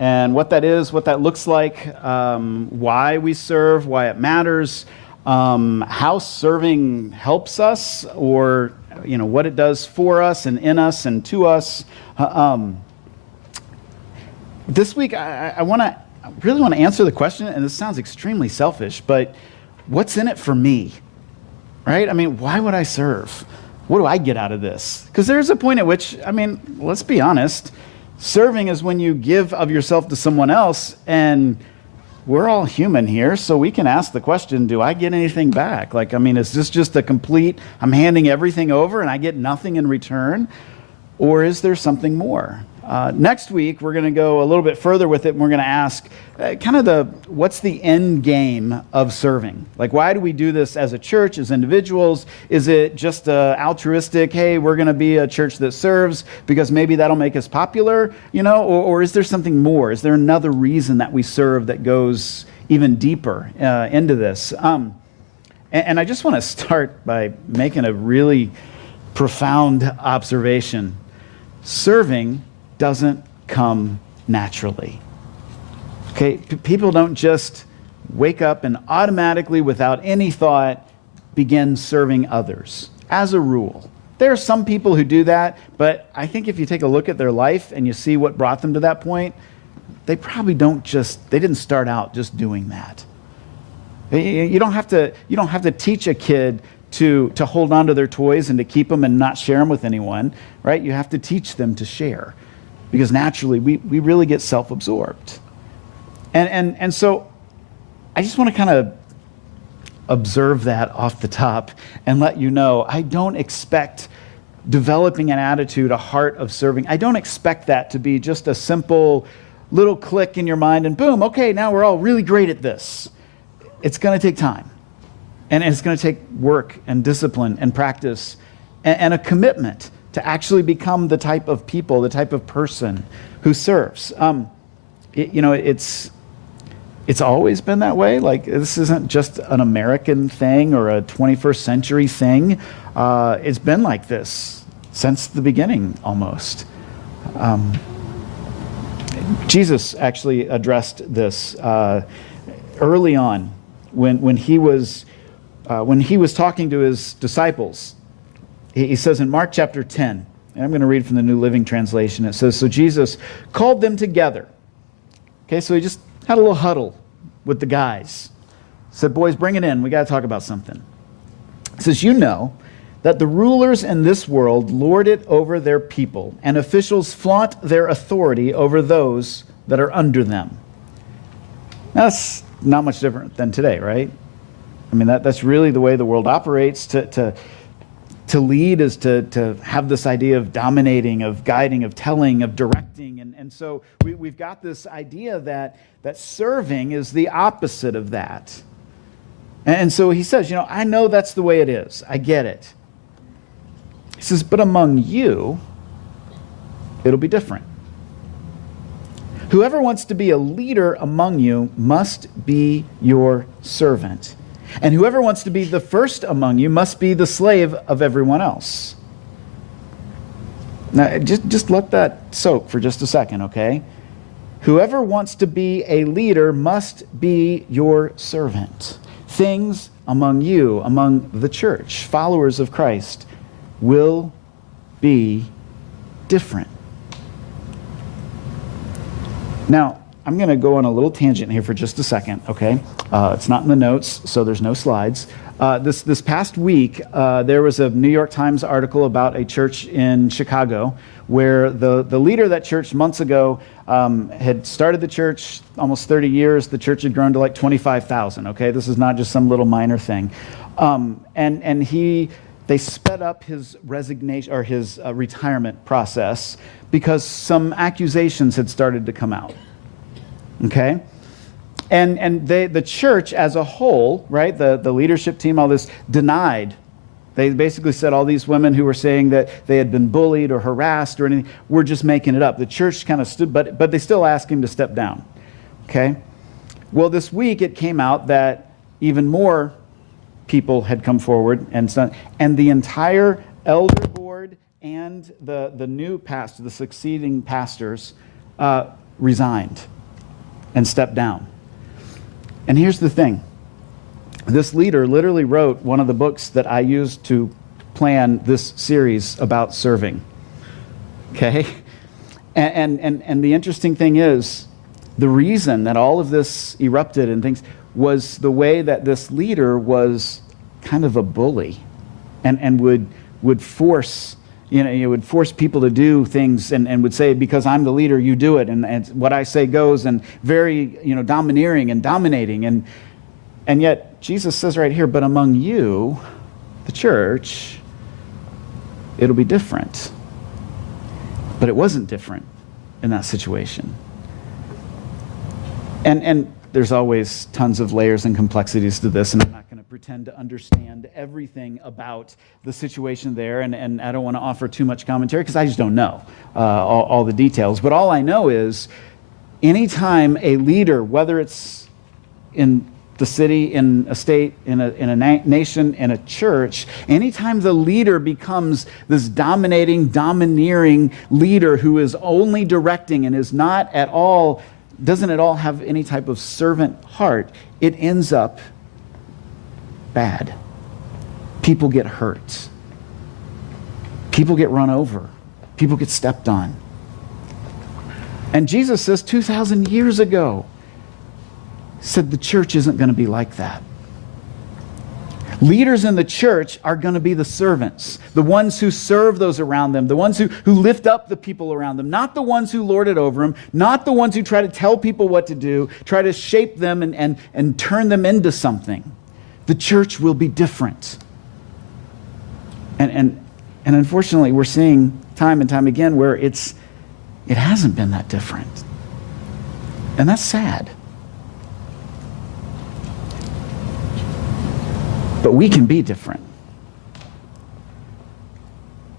and what that is, what that looks like, why we serve, why it matters, how serving helps us, or what it does for us and in us and to us. This week, I really want to answer the question, and this sounds extremely selfish, but what's in it for me? Right? I mean, why would I serve? What do I get out of this? Because there's a point at which, let's be honest, serving is when you give of yourself to someone else, and we're all human here, so we can ask the question, do I get anything back? Is this just a complete, I'm handing everything over and I get nothing in return? Or is there something more? Next week, we're going to go a little bit further with it, and we're going to ask what's the end game of serving? Why do we do this as a church, as individuals? Is it just altruistic, hey, we're going to be a church that serves because maybe that'll make us popular, or is there something more? Is there another reason that we serve that goes even deeper into this? And I just want to start by making a really profound observation. Serving doesn't come naturally. Okay, people don't just wake up and automatically, without any thought, begin serving others. As a rule, there are some people who do that, but I think if you take a look at their life and you see what brought them to that point, they probably they didn't start out just doing that. You don't have to teach a kid to hold on to their toys and to keep them and not share them with anyone, right? You have to teach them to share, because naturally we really get self-absorbed. And so I just want to kind of observe that off the top and let you know, I don't expect developing an attitude, a heart of serving, I don't expect that to be just a simple little click in your mind and boom, okay, now we're all really great at this. It's going to take time. And it's going to take work and discipline and practice and a commitment to actually become the type of people, the type of person who serves. It's always been that way. This isn't just an American thing or a 21st century thing. It's been like this since the beginning, almost. Jesus actually addressed this early on when he was talking to his disciples. He says in Mark chapter 10, and I'm going to read from the New Living Translation. It says, so Jesus called them together. Okay, so he just had a little huddle with the guys. Said, boys, bring it in. We got to talk about something. He says, you know that the rulers in this world lord it over their people, and officials flaunt their authority over those that are under them. Now, that's not much different than today, right? That's really the way the world operates. To lead is to have this idea of dominating, of guiding, of telling, of directing. And so we've got this idea that serving is the opposite of that. And so he says, I know that's the way it is. I get it. He says, but among you, it'll be different. Whoever wants to be a leader among you must be your servant. And whoever wants to be the first among you must be the slave of everyone else. Now, just let that soak for just a second, okay? Whoever wants to be a leader must be your servant. Things among you, among the church, followers of Christ, will be different. Now, I'm going to go on a little tangent here for just a second, okay? It's not in the notes, so there's no slides. This past week, there was a New York Times article about a church in Chicago where the leader of that church months ago had started the church almost 30 years. The church had grown to like 25,000, okay? This is not just some little minor thing. They sped up his resignation or his retirement process because some accusations had started to come out. Okay? And the church as a whole, right, the leadership team, all this, denied. They basically said all these women who were saying that they had been bullied or harassed or anything, were just making it up. The church kind of stood, but they still asked him to step down. Okay? Well, this week it came out that even more people had come forward, and the entire elder board and the new pastor, the succeeding pastors, resigned and stepped down. And here's the thing. This leader literally wrote one of the books that I used to plan this series about serving. Okay? And the interesting thing is, the reason that all of this erupted and things was the way that this leader was kind of a bully and would force, would force people to do things and would say, because I'm the leader, you do it. And what I say goes, and very, domineering and dominating. And yet Jesus says right here, but among you, the church, it'll be different. But it wasn't different in that situation. And there's always tons of layers and complexities to this, and I'm not going to pretend to understand everything about the situation there, and I don't want to offer too much commentary because I just don't know all the details. But all I know is anytime a leader, whether it's in the city, in a state, in a nation, in a church, anytime the leader becomes this domineering leader who is only directing and is not at all, doesn't at all have any type of servant heart, it ends up bad. People get hurt. People get run over. People get stepped on. And Jesus says 2,000 years ago, said the church isn't going to be like that. Leaders in the church are going to be the servants, the ones who serve those around them, the ones who lift up the people around them, not the ones who lord it over them, not the ones who try to tell people what to do, try to shape them and turn them into something. The church will be different. And unfortunately, we're seeing time and time again where it hasn't been that different. And that's sad. But we can be different.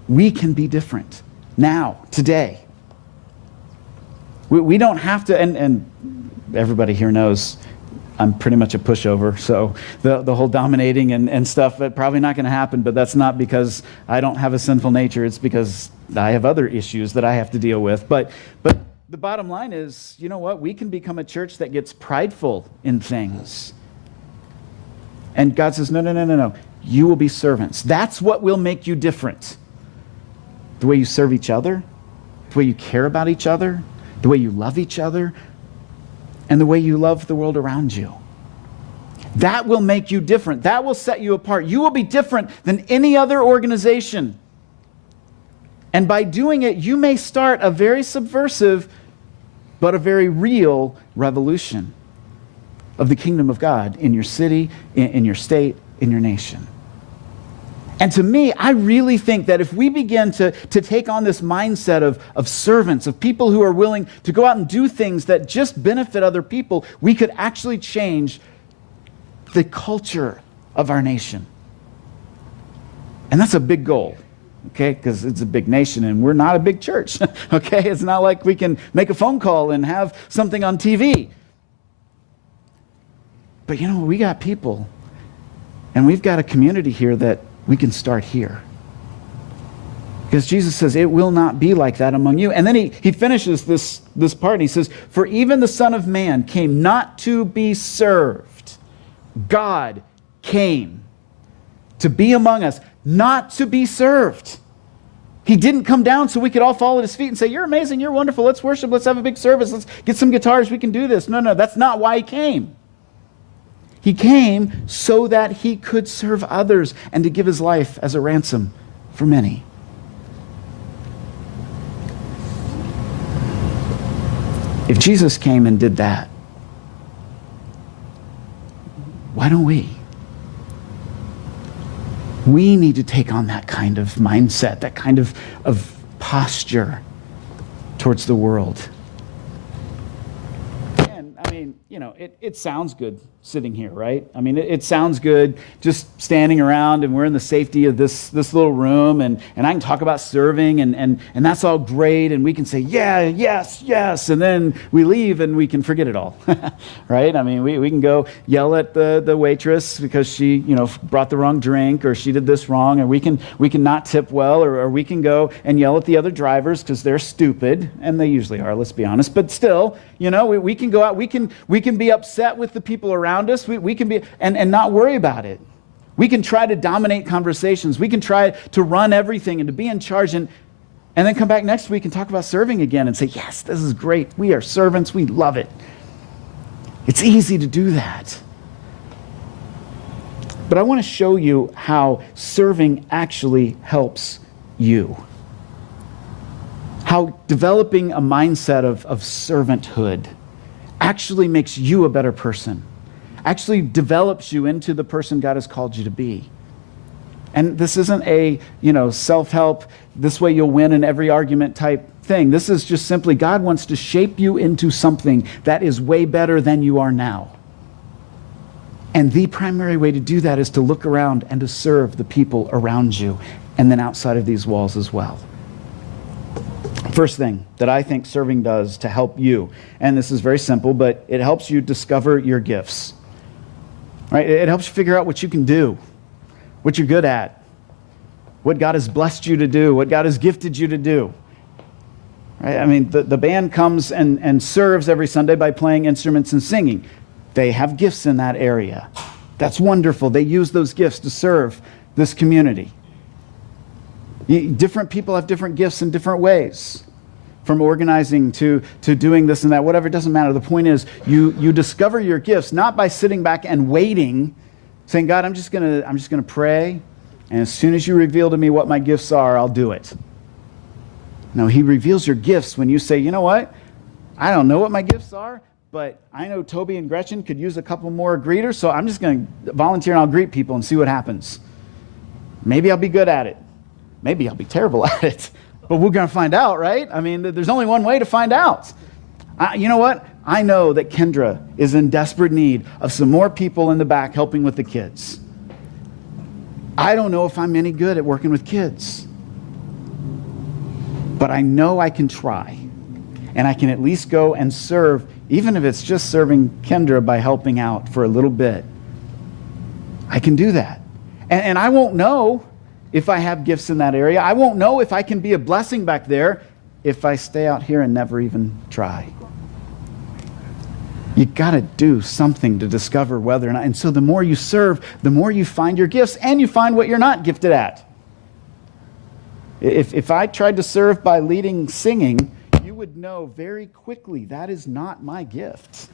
We can be different now, today. We don't have to, and everybody here knows I'm pretty much a pushover, so the whole dominating and stuff, probably not going to happen, but that's not because I don't have a sinful nature. It's because I have other issues that I have to deal with. But the bottom line is, you know what? We can become a church that gets prideful in things. And God says, no. You will be servants. That's what will make you different. The way you serve each other, the way you care about each other, the way you love each other, and the way you love the world around you. That will make you different. That will set you apart. You will be different than any other organization. And by doing it, you may start a very subversive, but a very real revolution of the kingdom of God in your city, in your state, in your nation. And to me, I really think that if we begin to take on this mindset of servants, of people who are willing to go out and do things that just benefit other people, we could actually change the culture of our nation. And that's a big goal, okay? Because it's a big nation and we're not a big church, okay? It's not like we can make a phone call and have something on TV. But we got people, and we've got a community here that we can start here. Because Jesus says, it will not be like that among you. And then he finishes this part, and he says, for even the Son of Man came not to be served. God came to be among us, not to be served. He didn't come down so we could all fall at his feet and say, you're amazing, you're wonderful, let's worship, let's have a big service, let's get some guitars, we can do this. No, that's not why he came. He came so that he could serve others and to give his life as a ransom for many. If Jesus came and did that, why don't we? We need to take on that kind of mindset, that kind of posture towards the world. And mean, it sounds good sitting here, right? I mean, it sounds good just standing around and we're in the safety of this little room and I can talk about serving and that's all great and we can say, yeah, yes, yes, and then we leave and we can forget it all, right? I mean, we can go yell at the waitress because she, brought the wrong drink or she did this wrong, or we can not tip well, or we can go and yell at the other drivers because they're stupid, and they usually are, let's be honest, but still, we can go out, we can be upset with the people around us. We can be and not worry about it. We can try to dominate conversations. We can try to run everything and to be in charge and then come back next week and talk about serving again and say, yes, this is great. We are servants. We love it. It's easy to do that. But I want to show you how serving actually helps you. How developing a mindset of servanthood actually makes you a better person, actually develops you into the person God has called you to be. And this isn't a, self-help, this way you'll win in every argument type thing. This is just simply God wants to shape you into something that is way better than you are now. And the primary way to do that is to look around and to serve the people around you and then outside of these walls as well. First thing that I think serving does to help you, and this is very simple, but it helps you discover your gifts. Right? It helps you figure out what you can do, what you're good at, what God has blessed you to do, what God has gifted you to do. Right? I mean, the band comes and serves every Sunday by playing instruments and singing. They have gifts in that area. That's wonderful. They use those gifts to serve this community. Different people have different gifts in different ways, from organizing to doing this and that, whatever, it doesn't matter. The point is you discover your gifts not by sitting back and waiting, saying, God, I'm just gonna pray, and as soon as you reveal to me what my gifts are, I'll do it. No, he reveals your gifts when you say, you know what? I don't know what my gifts are, but I know Toby and Gretchen could use a couple more greeters, so I'm just going to volunteer and I'll greet people and see what happens. Maybe I'll be good at it. Maybe I'll be terrible at it. But we're going to find out, right? I mean, there's only one way to find out. You know what? I know that Kendra is in desperate need of some more people in the back helping with the kids. I don't know if I'm any good at working with kids. But I know I can try. And I can at least go and serve, even if it's just serving Kendra by helping out for a little bit. I can do that. And I won't know if I have gifts in that area. I won't know if I can be a blessing back there if I stay out here and never even try. You got to do something to discover whether or not. And so the more you serve, the more you find your gifts and you find what you're not gifted at. If I tried to serve by leading singing, you would know very quickly that is not my gift.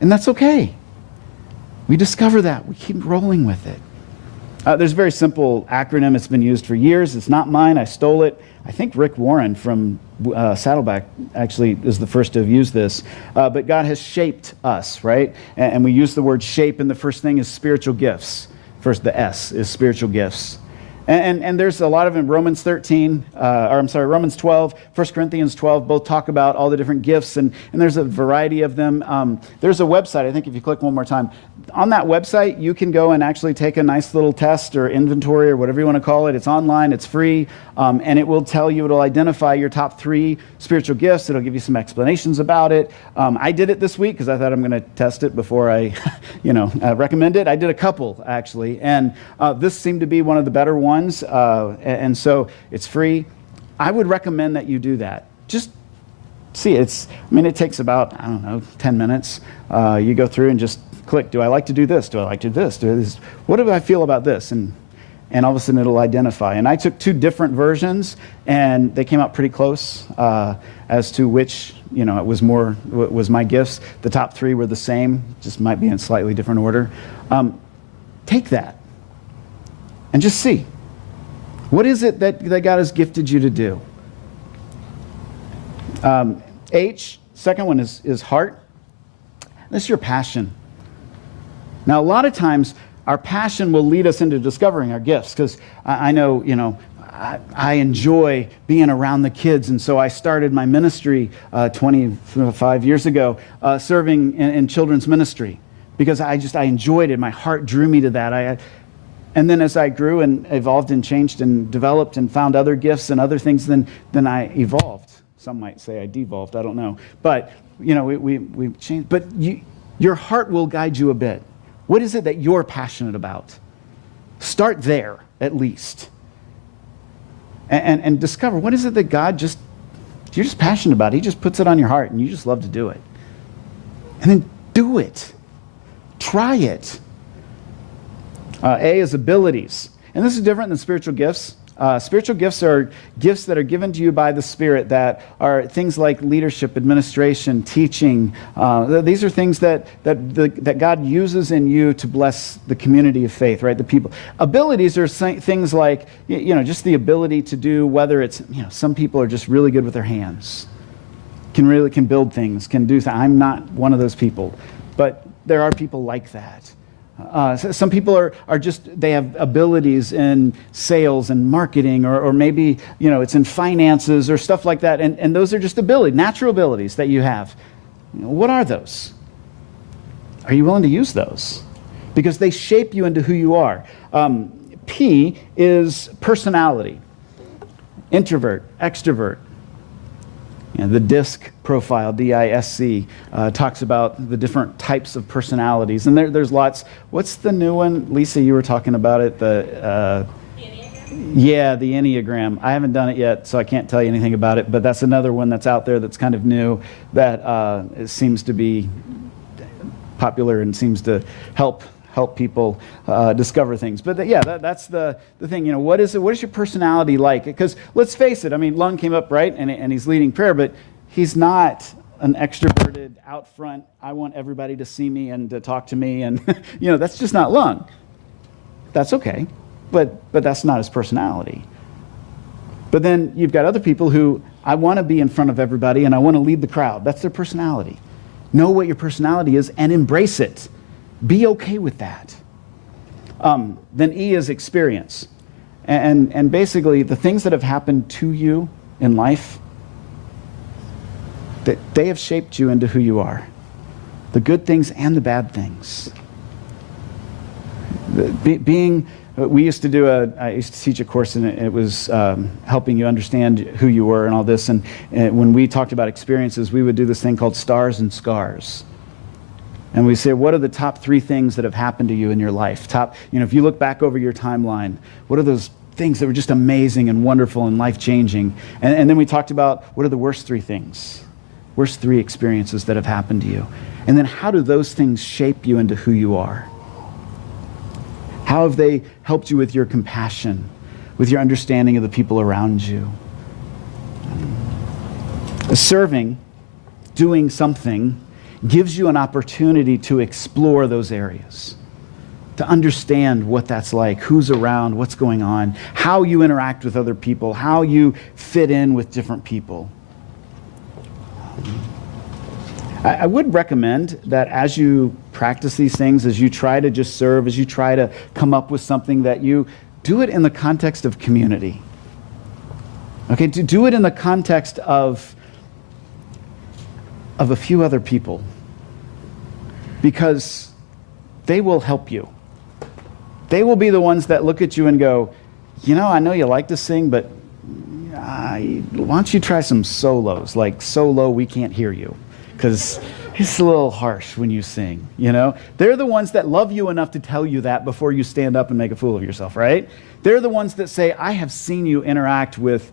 And that's okay. We discover that. We keep rolling with it. There's a very simple acronym. It's been used for years. It's not mine. I stole it. I think Rick Warren from Saddleback actually is the first to have used this. But God has shaped us, right? And we use the word shape, and the first thing is spiritual gifts. First, the S is spiritual gifts. And there's a lot of in Romans 12, 1 Corinthians 12, both talk about all the different gifts, and there's a variety of them. There's a website, I think if you click one more time, on that website, you can go and actually take a nice little test or inventory or whatever you want to call it. It's online, it's free, and it will tell you, it'll identify your top 3 spiritual gifts. It'll give you some explanations about it. I did it this week because I thought I'm going to test it before I recommend it. I did a couple, actually, and this seemed to be one of the better ones, and so it's free. I would recommend that you do that. Just see, it takes about, 10 minutes. You go through and just click, do I like to do this? Do I like to do this? What do I feel about this? And all of a sudden it'll identify. And I took 2 different versions, and they came out pretty close as to which, it was my gifts. The top 3 were the same, just might be in slightly different order. Take that and just see. What is it that God has gifted you to do? H, second one is heart. This is your passion. Now, a lot of times, our passion will lead us into discovering our gifts, because I know, I enjoy being around the kids, and so I started my ministry 25 years ago, serving in children's ministry, because I enjoyed it. My heart drew me to that. And then as I grew and evolved and changed and developed and found other gifts and other things, then I evolved. Some might say I devolved, I don't know. But, we changed. But your heart will guide you a bit. What is it that you're passionate about? Start there, at least. And discover, what is it that God you're just passionate about? He just puts it on your heart, and you just love to do it. And then do it. Try it. A is abilities. And this is different than spiritual gifts. Spiritual gifts are gifts that are given to you by the Spirit that are things like leadership, administration, teaching. These are things that God uses in you to bless the community of faith, right? The people. Abilities are things like, just the ability to do, whether it's, some people are just really good with their hands, can build things, can do things. I'm not one of those people, but there are people like that. Some people are just, they have abilities in sales and marketing, or maybe, it's in finances or stuff like that. And those are just natural abilities that you have. What are those? Are you willing to use those? Because they shape you into who you are. P is personality. Introvert, extrovert. The DISC profile, D-I-S-C, talks about the different types of personalities. And there's lots. What's the new one? Lisa, you were talking about it. The Enneagram? Yeah, the Enneagram. I haven't done it yet, so I can't tell you anything about it. But that's another one that's out there that's kind of new, that seems to be popular and seems to help people discover things. But that's the thing. What is your personality like? Because let's face it, Lung came up, right? And he's leading prayer, but he's not an extroverted, out front, I want everybody to see me and to talk to me. And, that's just not Lung. That's okay. But that's not his personality. But then you've got other people who, I want to be in front of everybody and I want to lead the crowd. That's their personality. Know what your personality is and embrace it. Be okay with that. Then E is experience. And basically, the things that have happened to you in life, that they have shaped you into who you are. The good things and the bad things. I used to teach a course, and it was helping you understand who you were and all this. And when we talked about experiences, we would do this thing called stars and scars. And we say, what are the top 3 things that have happened to you in your life? If you look back over your timeline, what are those things that were just amazing and wonderful and life-changing? And then we talked about, what are the worst 3 things? Worst 3 experiences that have happened to you? And then how do those things shape you into who you are? How have they helped you with your compassion, with your understanding of the people around you? Serving, doing something, gives you an opportunity to explore those areas, to understand what that's like, who's around, what's going on, how you interact with other people, how you fit in with different people. I would recommend that as you practice these things, as you try to just serve, as you try to come up with something, that you do it in the context of community. Okay, to do it in the context of a few other people, because they will help you. They will be the ones that look at you and go, I know you like to sing, but why don't you try some solos, like so low we can't hear you, because it's a little harsh when you sing, They're the ones that love you enough to tell you that before you stand up and make a fool of yourself, right? They're the ones that say, I have seen you interact with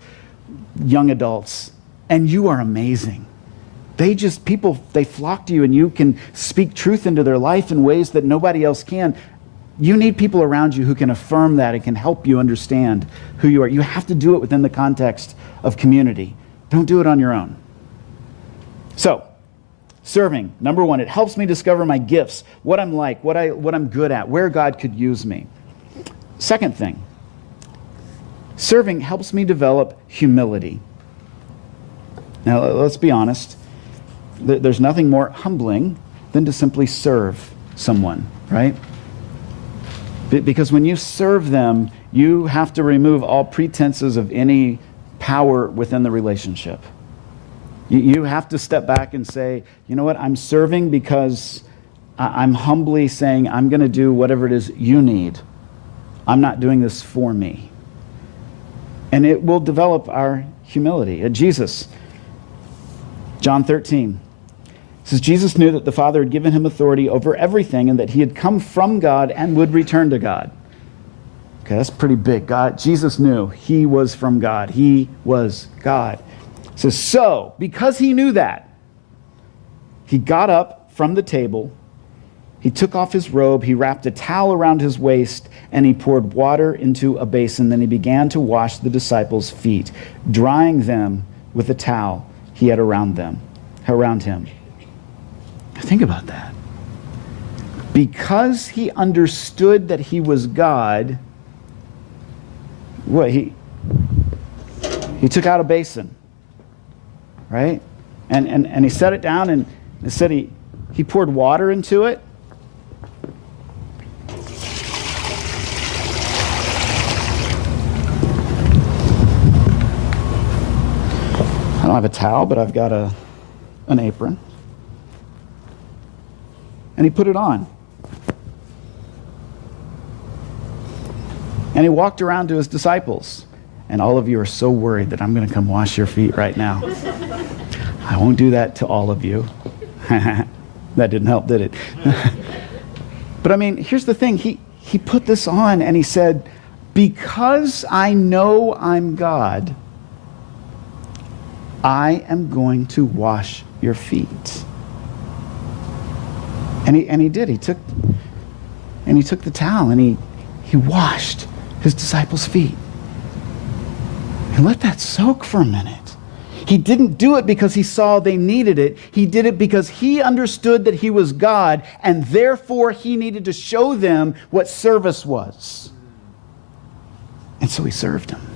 young adults, and you are amazing. They flock to you, and you can speak truth into their life in ways that nobody else can. You need people around you who can affirm that and can help you understand who you are. You have to do it within the context of community. Don't do it on your own. So, serving, number 1, it helps me discover my gifts, what I'm like, what I'm good at, where God could use me. Second thing, serving helps me develop humility. Now, let's be honest. There's nothing more humbling than to simply serve someone, right? Because when you serve them, You have to remove all pretenses of any power within the relationship. You have to step back and say, you know what, I'm serving because I'm humbly saying I'm going to do whatever it is you need. I'm not doing this for me. And it will develop our humility. Jesus, John 13, says Jesus knew that the Father had given him authority over everything and that he had come from God and would return to God. Okay, that's pretty big. Jesus knew he was from God. He was God. It says, so, because he knew that, he got up from the table, he took off his robe, he wrapped a towel around his waist, and he poured water into a basin. Then he began to wash the disciples' feet, drying them with a towel he had around him. Think about that. Because he understood that he was God, he took out a basin, right? And he set it down, and it said he poured water into it. I don't have a towel, but I've got an apron. And he put it on. And he walked around to his disciples. And all of you are so worried that I'm going to come wash your feet right now. I won't do that to all of you. That didn't help, did it? But I mean, here's the thing. He put this on and he said, because I know I'm God, I am going to wash your feet. And he did. He took the towel and he washed his disciples' feet. And let that soak for a minute. He didn't do it because he saw they needed it. He did it because he understood that he was God, and therefore he needed to show them what service was. And so he served them.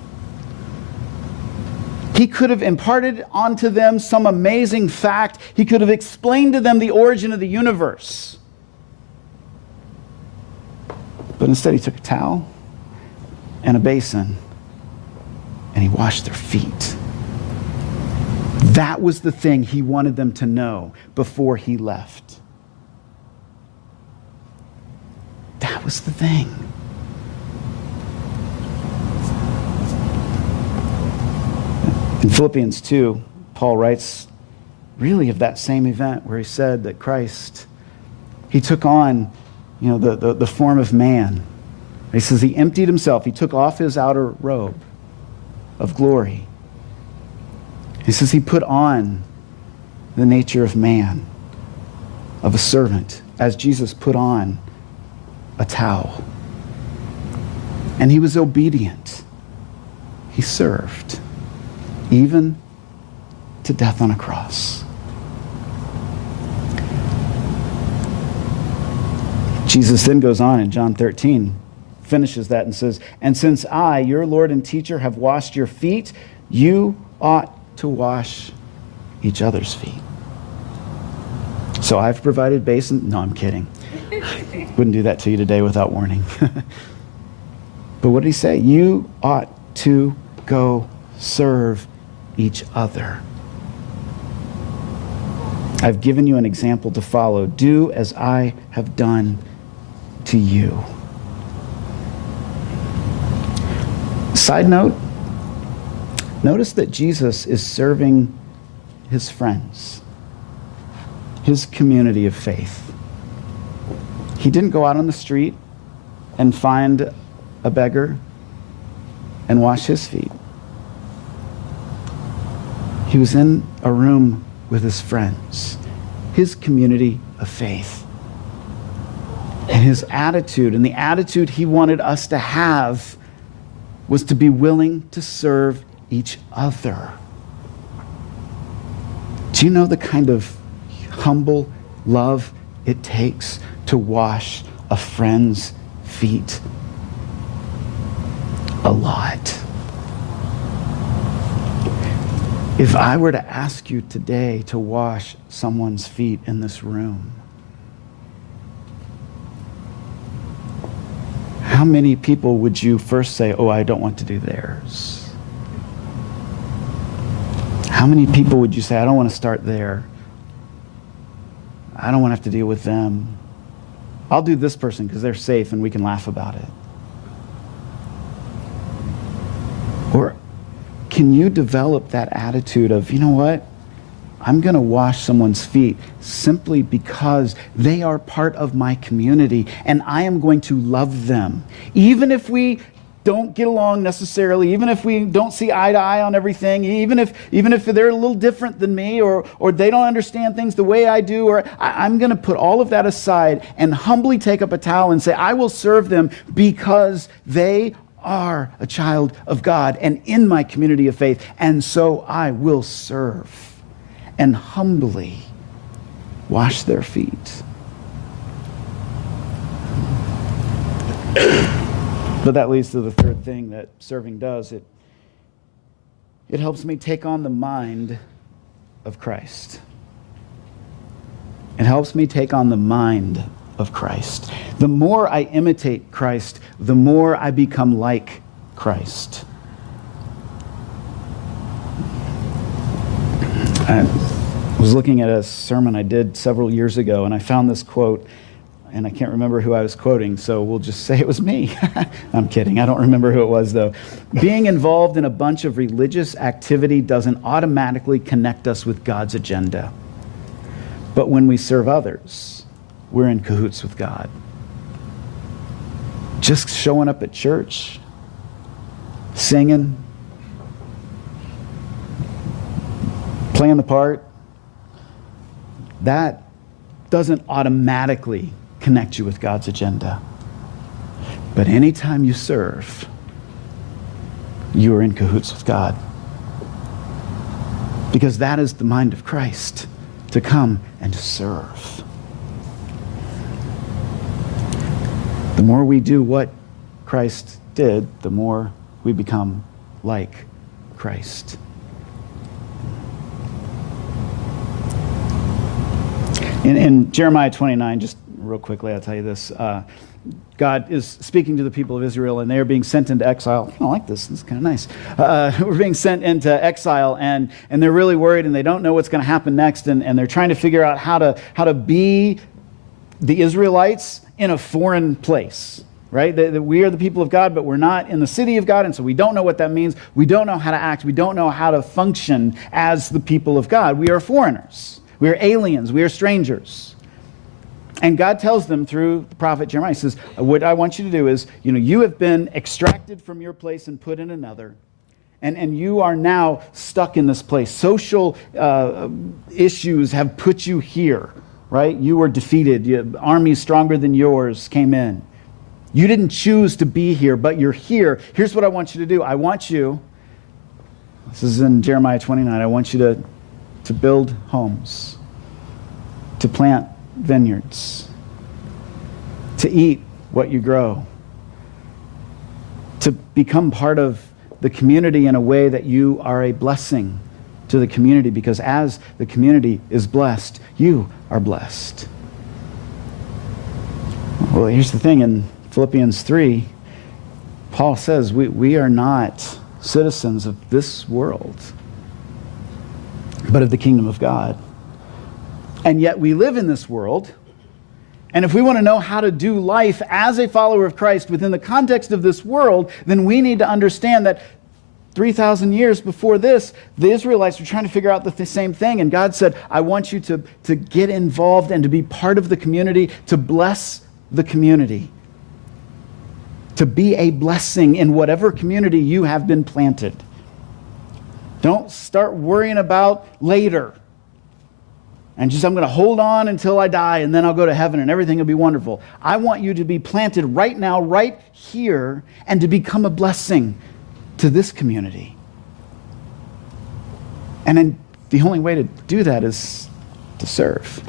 He could have imparted onto them some amazing fact. He could have explained to them the origin of the universe. But instead he took a towel and a basin and he washed their feet. That was the thing he wanted them to know before he left. That was the thing. In Philippians 2, Paul writes really of that same event where he said that Christ, he took on, the form of man. He says he emptied himself. He took off his outer robe of glory. He says he put on the nature of man, of a servant, as Jesus put on a towel. And he was obedient. He served, even to death on a cross. Jesus then goes on in John 13, finishes that and says, and since I, your Lord and teacher, have washed your feet, you ought to wash each other's feet. So I've provided basin. No, I'm kidding. Wouldn't do that to you today without warning. But what did he say? You ought to go serve each other. I've given you an example to follow. Do as I have done to you. Side note, notice that Jesus is serving his friends, his community of faith. He didn't go out on the street and find a beggar and wash his feet. He was in a room with his friends, his community of faith. And his attitude, and the attitude he wanted us to have, was to be willing to serve each other. Do you know the kind of humble love it takes to wash a friend's feet? A lot. If I were to ask you today to wash someone's feet how many people would you first say, oh, I don't want to do theirs? How many people would you say, I don't want to start there? I don't want to have to deal with them. I'll do this person because they're safe and we can laugh about it. Or can you develop that attitude of, you know what? I'm going to wash someone's feet simply because they are part of my community and I am going to love them. Even if we don't get along necessarily, even if we don't see eye to eye on everything, even if they're a little different than me or they don't understand things the way I do, or I'm going to put all of that aside and humbly take up a towel and say, I will serve them because they are a child of God and in my community of faith, and so I will serve and humbly wash their feet. But that leads to the third thing that serving does. It helps me take on the mind of Christ. It helps me take on the mind of Christ. The more I imitate Christ, the more I become like Christ. I was looking at a sermon I did several years ago, and I found this quote, and I can't remember who I was quoting, so we'll just say it was me. I'm kidding. I don't remember who it was, though. Being involved in a bunch of religious activity doesn't automatically connect us with God's agenda. But when we serve others, we're in cahoots with God. Just showing up at church, singing, playing the part, that doesn't automatically connect you with God's agenda. But anytime you serve, you are in cahoots with God. Because that is the mind of Christ, to come and to serve. The more we do what Christ did, the more we become like Christ. In Jeremiah 29, just real quickly, I'll tell you this. God is speaking to the people of Israel, and they are being sent into exile. I like this. This is kind of nice. We're being sent into exile, and they're really worried, and they don't know what's going to happen next, and they're trying to figure out how to be the Israelites in a foreign place, right? That we are the people of God, but we're not in the city of God, and so we don't know what that means. We don't know how to act. We don't know how to function as the people of God. We are foreigners. We are aliens. We are strangers. And God tells them through the prophet Jeremiah, he says, what I want you to do is, you have been extracted from your place and put in another. And you are now stuck in this place. Social issues have put you here, right? You were defeated. Armies stronger than yours came in. You didn't choose to be here, but you're here. Here's what I want you to do. I want you, this is in Jeremiah 29, I want you to build homes, to plant vineyards, to eat what you grow, to become part of the community in a way that you are a blessing to the community, because as the community is blessed, you are blessed. Well, here's the thing. In Philippians 3, Paul says we are not citizens of this world, but of the kingdom of God. And yet we live in this world, and if we want to know how to do life as a follower of Christ within the context of this world, then we need to understand that 3,000 years before this, the Israelites were trying to figure out the same thing, and God said, I want you to get involved and to be part of the community, to bless the community, to be a blessing in whatever community you have been planted. Don't start worrying about later. And I'm going to hold on until I die, and then I'll go to heaven, and everything will be wonderful. I want you to be planted right now, right here, and to become a blessing to this community. And then the only way to do that is to serve.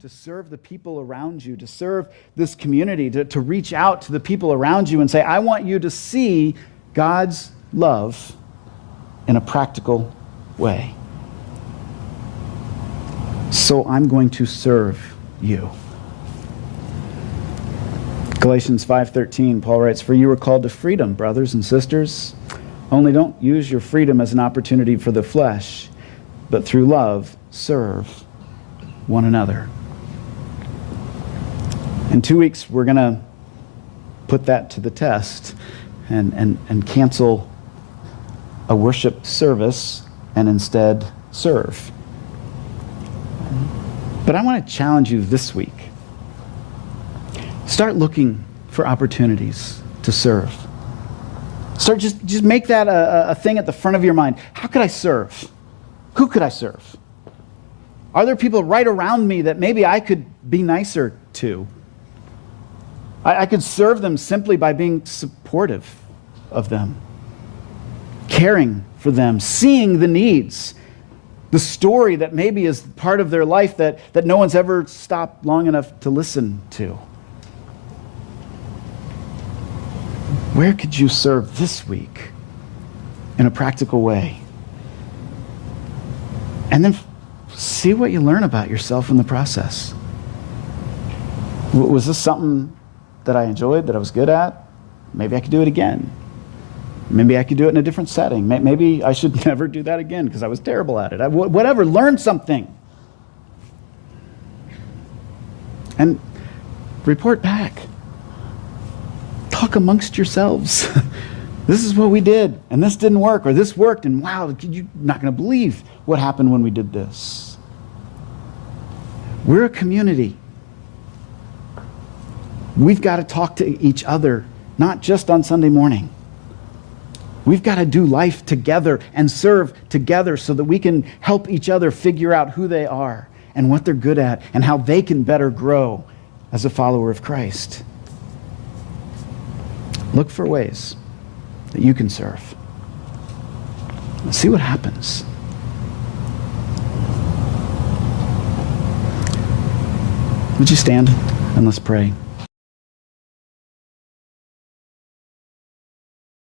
To serve the people around you, to serve this community, to reach out to the people around you and say, I want you to see God's love in a practical way. So I'm going to serve you. Galatians 5:13, Paul writes, "For you were called to freedom, brothers and sisters. Only don't use your freedom as an opportunity for the flesh, but through love, serve one another." In 2 weeks, we're going to put that to the test and cancel a worship service and instead serve. But I want to challenge you this week. Start looking for opportunities to serve. Start just make that a thing at the front of your mind. How could I serve? Who could I serve? Are there people right around me that maybe I could be nicer to? I could serve them simply by being supportive of them, caring for them, seeing the needs, the story that maybe is part of their life that no one's ever stopped long enough to listen to. Where could you serve this week in a practical way? And then see what you learn about yourself in the process. Was this something that I enjoyed, that I was good at? Maybe I could do it again. Maybe I could do it in a different setting. Maybe I should never do that again because I was terrible at it. Whatever, learn something. And report back. Talk amongst yourselves. This is what we did, and this didn't work, or this worked, and wow, you're not going to believe what happened when we did this. We're a community. We've got to talk to each other, not just on Sunday morning. We've got to do life together and serve together so that we can help each other figure out who they are and what they're good at and how they can better grow as a follower of Christ. Look for ways that you can serve. See what happens. Would you stand and let's pray?